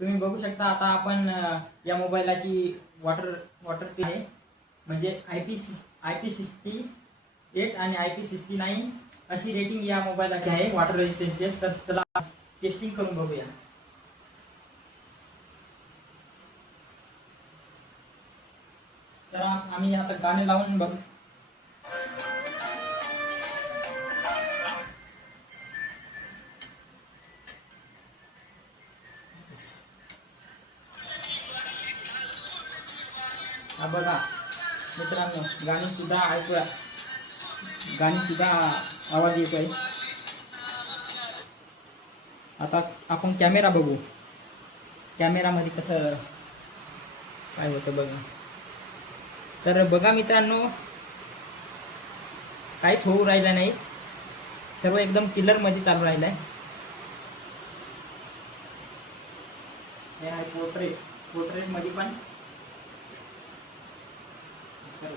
तुम्ही बघू शकता आता आपण या मोबाईलाची वॉटर आहे म्हणजे IP68 आणि IP69 अशी रेटिंग या मोबाईलाची आहे वॉटर रेजिस्टन्स टेस्ट. तर त्याला टेस्टिंग करून बघूया. तर आम्ही आता गाणे लावून बघ. हा बघा मित्रांनो, गाणी सुद्धा ऐकूया, गाणी सुद्धा आवाज येतोय. आता आपण कॅमेरा बघू, कॅमेरामध्ये कसं काय होतं बघा. तर बघा मित्रांनो, काहीच होऊ राहिलं नाही, सर्व एकदम क्लिअरमध्ये चालू राहिलं आहे. हे आहे पोर्ट्रेटमध्ये पण सर्व